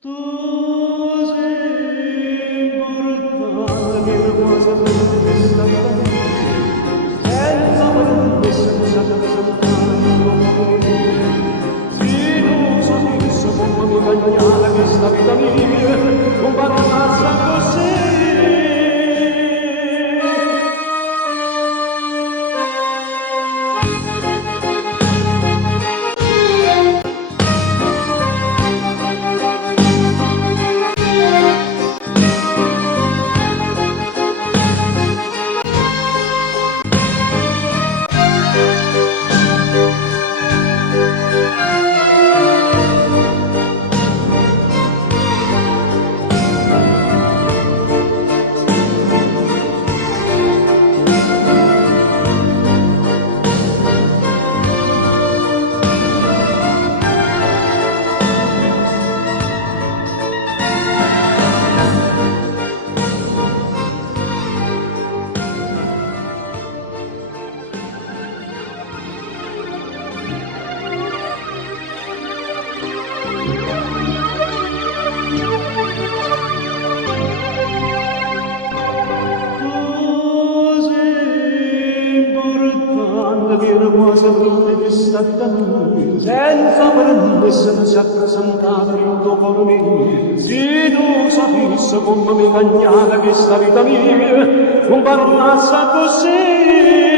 Tu sei importante che cosa per questa vita senza volere senza cantare se non sapessi come mi bagnava questa vita mia non parlassi così. Senza prendere, senza presentare il tuo cuore, se tu sapessi come mi bagnava questa vita mia, non parlassi così.